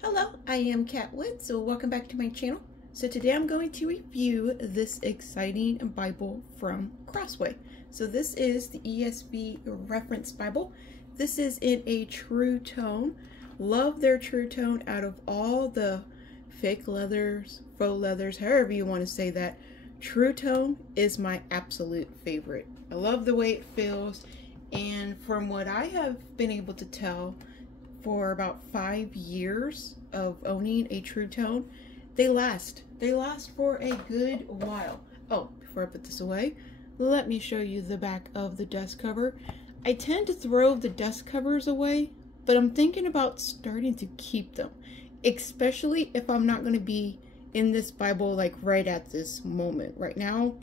Hello, I am Kat Wood, so welcome back to my channel. So today I'm going to review this exciting Bible from Crossway. So this is the ESV Reference Bible. This is in a true tone. Love their true tone out of all the fake leathers, faux leathers, however you want to say that. True tone is my absolute favorite. I love the way it feels, and from what I have been able to tell, for about 5 years of owning a true tone, they last for a good while. Oh, before I put this away, let me show you the back of the dust cover. I tend to throw the dust covers away, but I'm thinking about starting to keep them, especially if I'm not going to be in this Bible like right at this moment. Right now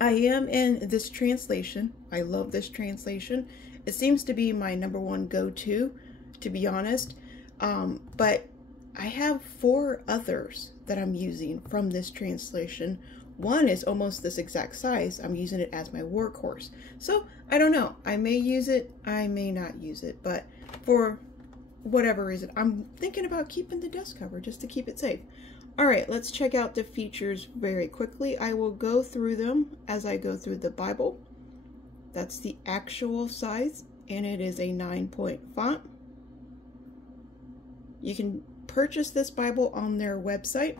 I am in this translation. I love this translation. It seems to be my #1 go-to, to be honest, but I have 4 others that I'm using from this translation. One is almost this exact size. I'm using it as my workhorse, so I don't know, I may use it, I may not use it, but for whatever reason I'm thinking about keeping the dust cover just to keep it safe. All right, let's check out the features very quickly. I will go through them as I go through the Bible. That's the actual size, and it is a 9-point font. You can purchase this Bible on their website,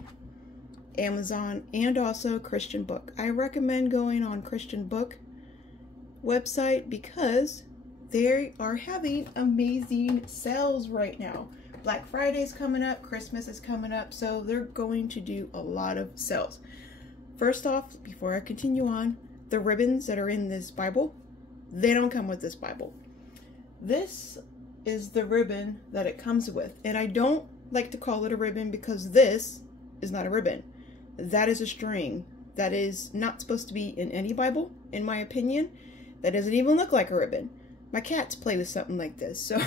Amazon, and also Christian Book. I recommend going on Christian Book website because they are having amazing sales right now. Black Friday is coming up, Christmas is coming up, so they're going to do a lot of sales. First off, before I continue on, the ribbons that are in this Bible, they don't come with this Bible. This is the ribbon that it comes with, and I don't like to call it a ribbon because this is not a ribbon. That is a string. That is not supposed to be in any Bible, in my opinion. That doesn't even look like a ribbon. My cats play with something like this, so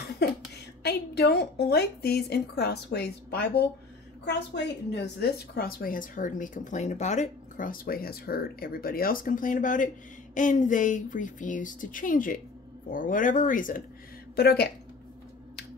I don't like these in Crossway's Bible. Crossway knows this. Crossway has heard me complain about it. Crossway has heard everybody else complain about it, and they refuse to change it for whatever reason. But okay,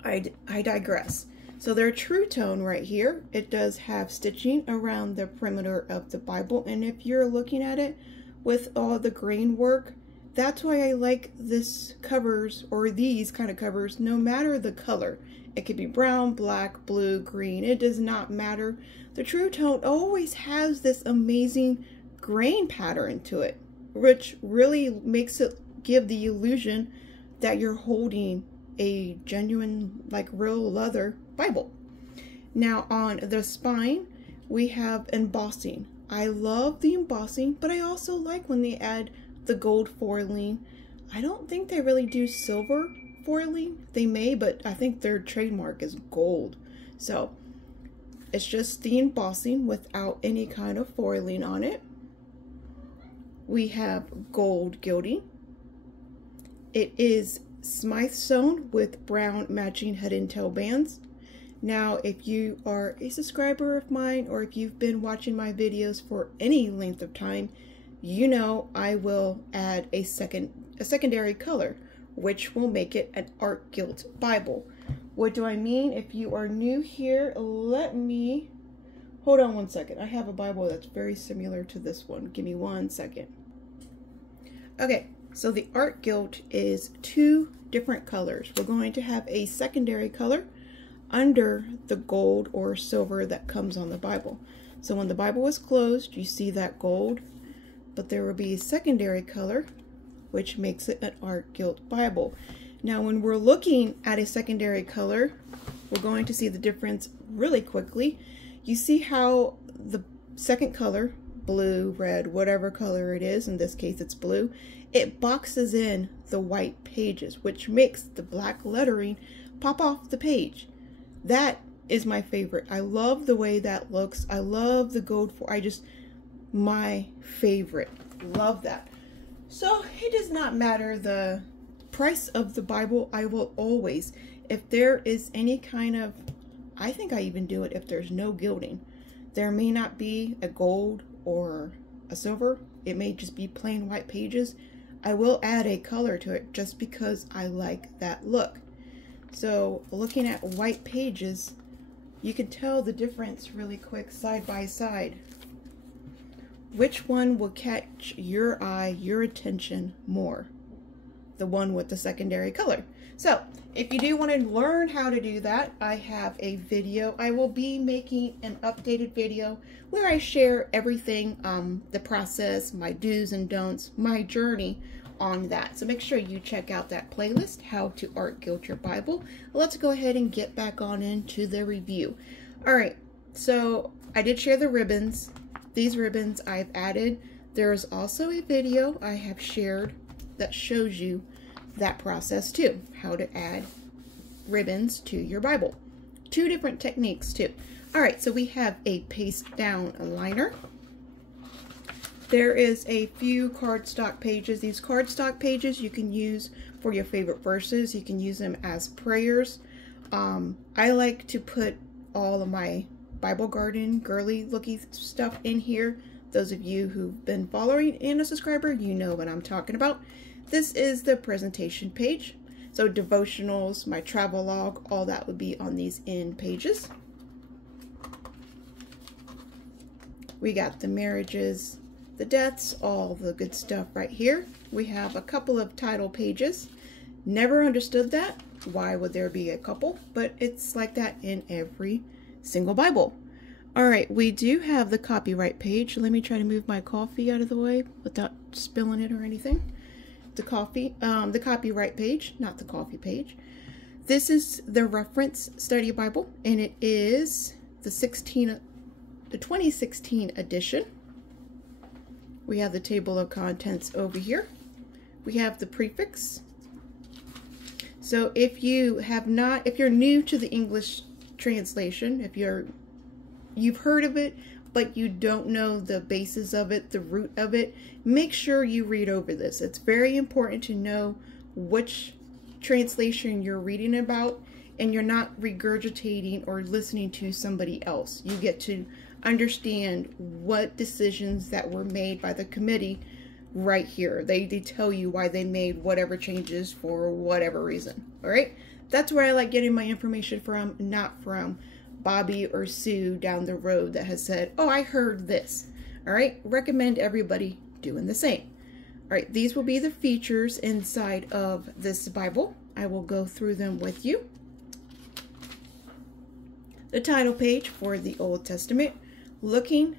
I digress. So their true tone right here, it does have stitching around the perimeter of the Bible, and if you're looking at it with all the grain work, that's why I like this covers, or these kind of covers, no matter the color. It could be brown, black, blue, green, it does not matter. The true tone always has this amazing grain pattern to it, which really makes it give the illusion that you're holding a genuine, like real leather Bible. Now on the spine, we have embossing. I love the embossing, but I also like when they add the gold foiling. I don't think they really do silver foiling. They may, but I think their trademark is gold. So it's just the embossing without any kind of foiling on it. We have gold gilding. It is Smythe sewn with brown matching head and tail bands. Now, if you are a subscriber of mine, or if you've been watching my videos for any length of time, you know I will add a secondary color, which will make it an art gilt Bible. What do I mean? If you are new here, let me hold on one second. I have a Bible that's very similar to this one. Give me 1 second. Okay, so the art gilt is 2 different colors. We're going to have a secondary color under the gold or silver that comes on the Bible. So when the Bible is closed, you see that gold, but there will be a secondary color which makes it an art gilt Bible. Now when we're looking at a secondary color, we're going to see the difference really quickly. You see how the second color, blue, red, whatever color it is, in this case it's blue, it boxes in the white pages, which makes the black lettering pop off the page. That is my favorite. I love the way that looks. I love the gold my favorite. Love that. So it does not matter the price of the Bible. I will always, if there is any kind of, I think I even do it if there's no gilding. There may not be a gold or a silver. It may just be plain white pages. I will add a color to it just because I like that look. So looking at white pages, you can tell the difference really quick side by side. Which one will catch your eye, your attention more? The one with the secondary color. So if you do want to learn how to do that, I have a video. I will be making an updated video where I share everything, the process, my do's and don'ts, my journey on that. So make sure you check out that playlist, How to Art Guild Your Bible. Let's go ahead and get back on into the review. All right, so I did share the ribbons. These ribbons I've added. There's also a video I have shared that shows you that process too, how to add ribbons to your Bible. 2 different techniques too. All right, so we have a paste down liner. There is a few cardstock pages. These cardstock pages you can use for your favorite verses. You can use them as prayers. I like to put all of my Bible Garden girly looking stuff in here. Those of you who've been following and a subscriber, you know what I'm talking about. This is the presentation page. So devotionals, my travel log, all that would be on these end pages. We got the marriages, the deaths, all the good stuff right here. We have a couple of title pages. Never understood that. Why would there be a couple? But it's like that in every single Bible. All right, we do have the copyright page. Let me try to move my coffee out of the way without spilling it or anything. The copyright page, not the coffee page. This is the Reference Study Bible, and it is the 2016 edition. We have the table of contents over here. We have the prefix. So if you're new to the English translation, if you've heard of it, but you don't know the basis of it, the root of it, make sure you read over this. It's very important to know which translation you're reading about, and you're not regurgitating or listening to somebody else. You get to understand what decisions that were made by the committee right here. They tell you why they made whatever changes for whatever reason. All right, that's where I like getting my information from, not from Bobby or Sue down the road that has said, oh, I heard this. All right, recommend everybody doing the same. All right, these will be the features inside of this Bible. I will go through them with you. The title page for the Old Testament. Looking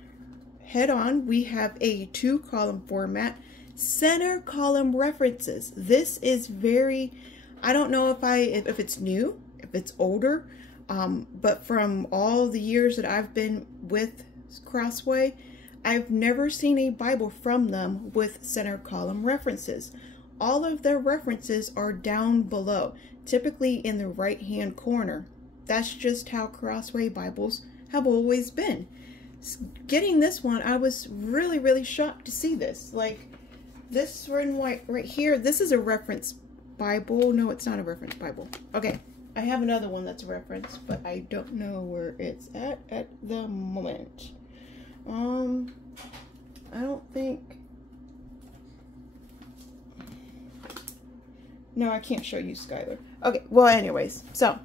head on, we have a 2-column format. Center column references. This is very, I don't know if it's new, if it's older, but from all the years that I've been with Crossway, I've never seen a Bible from them with center column references. All of their references are down below, typically in the right-hand corner. That's just how Crossway Bibles have always been. Getting this one, I was really, really shocked to see this. Like, this one right here, this is a reference Bible. No, it's not a reference Bible. Okay. I have another one that's a reference, but I don't know where it's at the moment. I don't think. No, I can't show you, Skylar. Okay, well, anyways, so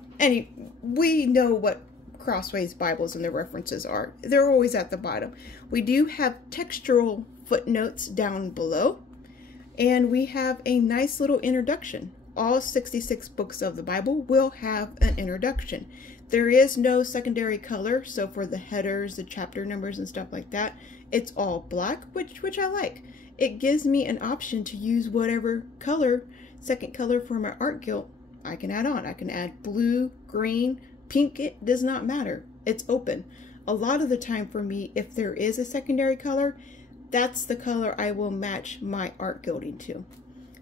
we know what Crossway's Bibles and the references are. They're always at the bottom. We do have textual footnotes down below, and we have a nice little introduction. All 66 books of the Bible will have an introduction. There is no secondary color, so for the headers, the chapter numbers, and stuff like that, it's all black, which I like. It gives me an option to use whatever color, second color for my art guild I can add on. I can add blue, green, pink, it does not matter. It's open. A lot of the time for me, if there is a secondary color, that's the color I will match my art gilding to.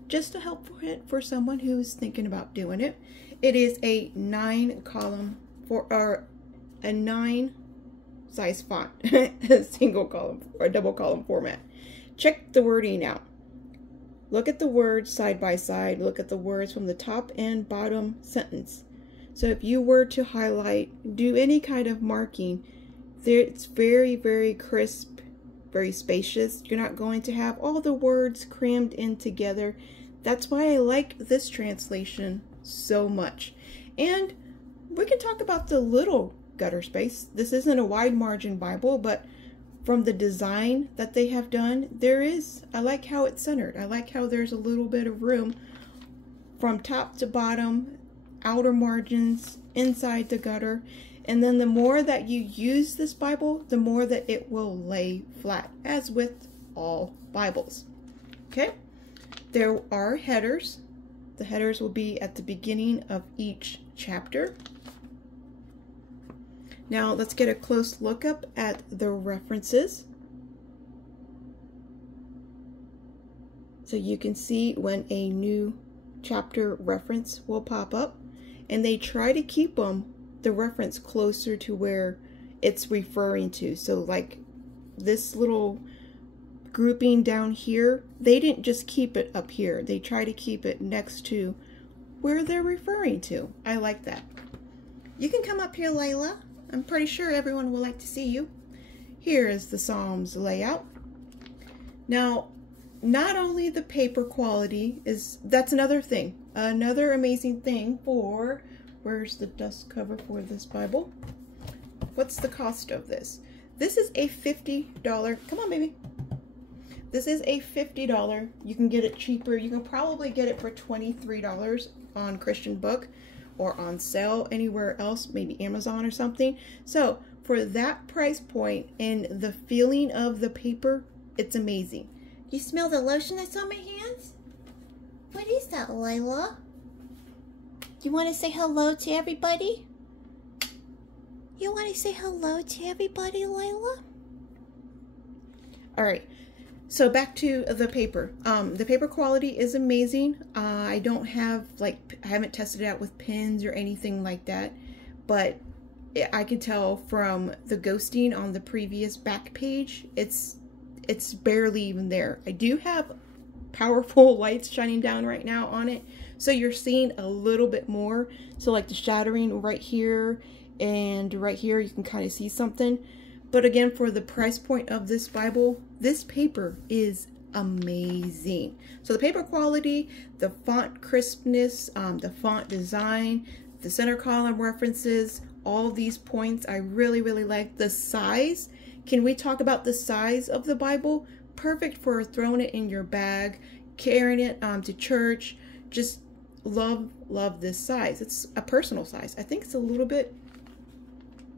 Just a helpful hint for someone who's thinking about doing it. It is a 9-column or a 9 size font, a single column or a double column format. Check the wording out. Look at the words side by side. Look at the words from the top and bottom sentence. So if you were to highlight, do any kind of marking, it's very, very crisp, very spacious. You're not going to have all the words crammed in together. That's why I like this translation so much. And we can talk about the little gutter space. This isn't a wide margin Bible, but from the design that they have done, I like how it's centered. I like how there's a little bit of room from top to bottom, outer margins, inside the gutter. And then the more that you use this Bible, the more that it will lay flat, as with all Bibles. Okay, there are headers. The headers will be at the beginning of each chapter. Now let's get a close look up at the references. So you can see when a new chapter reference will pop up, and they try to keep the reference closer to where it's referring to. So like this little grouping down here, they didn't just keep it up here. They try to keep it next to where they're referring to. I like that. You can come up here, Layla. I'm pretty sure everyone will like to see you. Here is the Psalms layout. Now, not only the paper quality that's another thing. Another amazing thing for, where's the dust cover for this Bible? What's the cost of this? This is a $50, come on baby. This is a $50. You can get it cheaper. You can probably get it for $23 on Christian Book, or on sale anywhere else, maybe Amazon or something. So for that price point and the feeling of the paper, it's amazing. You smell the lotion that's on my hands? What is that, Layla? You want to say hello to everybody? You want to say hello to everybody, Layla? All right. So back to the paper. The paper quality is amazing. I don't have, I haven't tested it out with pens or anything like that, but I can tell from the ghosting on the previous back page, it's barely even there. I do have powerful lights shining down right now on it, so you're seeing a little bit more. So like the shattering right here and right here, you can kind of see something. But again, for the price point of this Bible, this paper is amazing. So the paper quality, the font crispness, the font design, the center column references, all these points, I really, really like. The size, can we talk about the size of the Bible? Perfect for throwing it in your bag, carrying it to church. Just love this size. It's a personal size. I think it's a little bit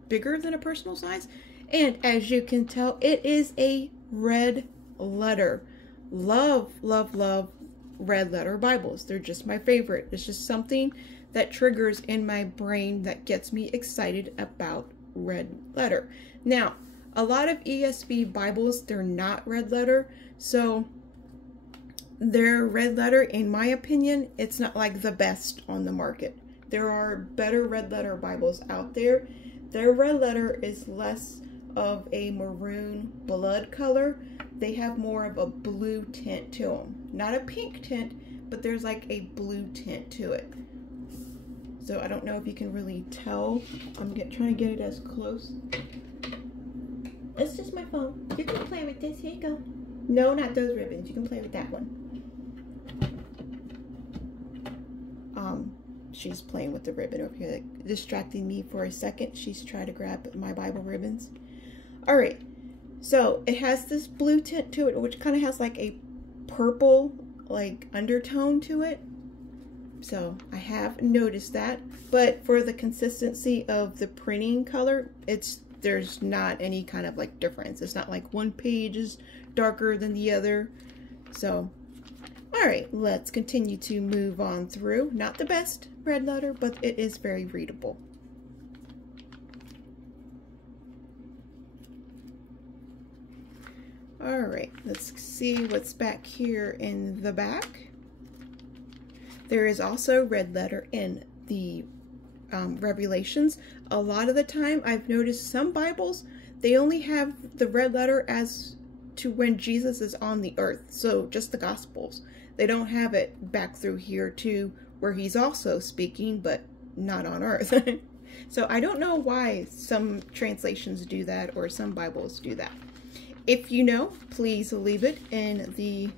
bigger than a personal size. And as you can tell, it is a red letter. Love, love, love red letter Bibles. They're just my favorite. It's just something that triggers in my brain that gets me excited about red letter. Now, a lot of ESV Bibles, they're not red letter. So their red letter, in my opinion, it's not like the best on the market. There are better red letter Bibles out there. Their red letter is less of a maroon blood color. They have more of a blue tint to them. Not a pink tint, but there's like a blue tint to it. So I don't know if you can really tell. I'm trying to get it as close. It's just my phone. You can play with this. Here you go. No, not those ribbons. You can play with that one. She's playing with the ribbon over here, like, distracting me for a second. She's trying to grab my Bible ribbons. All right, so it has this blue tint to it, which kind of has like a purple like undertone to it. So I have noticed that, but for the consistency of the printing color, there's not any kind of like difference. It's not like one page is darker than the other. So, all right, let's continue to move on through. Not the best red letter, but it is very readable. All right, let's see what's back here in the back. There is also red letter in the Revelations. A lot of the time, I've noticed some Bibles, they only have the red letter as to when Jesus is on the earth. So just the Gospels. They don't have it back through here too, where he's also speaking, but not on earth. So I don't know why some translations do that or some Bibles do that. If you know, please leave it in the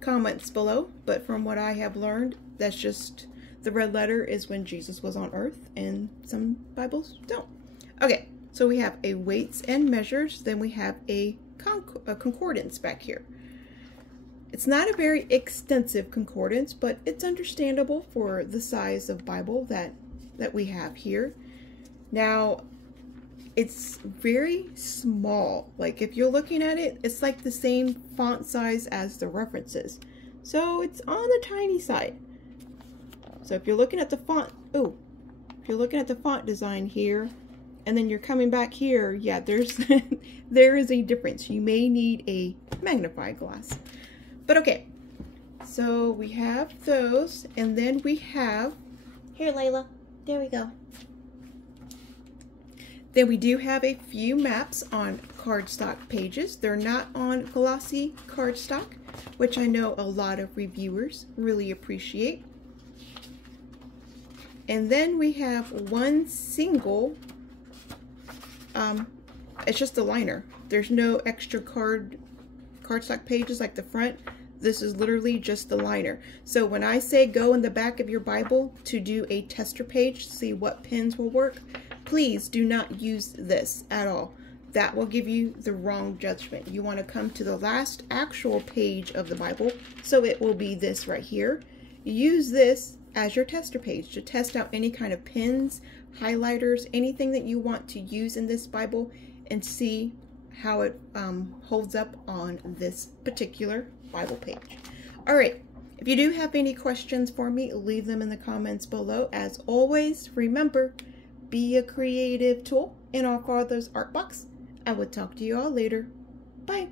comments below. But from what I have learned, that's just the red letter is when Jesus was on earth, and some Bibles don't. Okay, so we have a weights and measures, then we have a concordance back here. It's not a very extensive concordance, but it's understandable for the size of Bible that we have here. Now, it's very small. Like if you're looking at it, it's like the same font size as the references. So it's on the tiny side. So if you're looking at the font, if you're looking at the font design here, and then you're coming back here, yeah, there is a difference. You may need a magnifying glass. But okay, so we have those, and then we have, here Layla, there we go. Then we do have a few maps on cardstock pages. They're not on glossy cardstock, which I know a lot of reviewers really appreciate. And then we have one single, it's just a liner. There's no extra cardstock pages like the front. This is literally just the liner. So when I say go in the back of your Bible to do a tester page to see what pins will work, please do not use this at all. That will give you the wrong judgment. You want to come to the last actual page of the Bible, so it will be this right here. Use this as your tester page to test out any kind of pins, highlighters, anything that you want to use in this Bible, and see how it holds up on this particular Bible page. All right, if you do have any questions for me, leave them in the comments below. As always, remember, be a creative tool in our Father's art box. I will talk to you all later. Bye.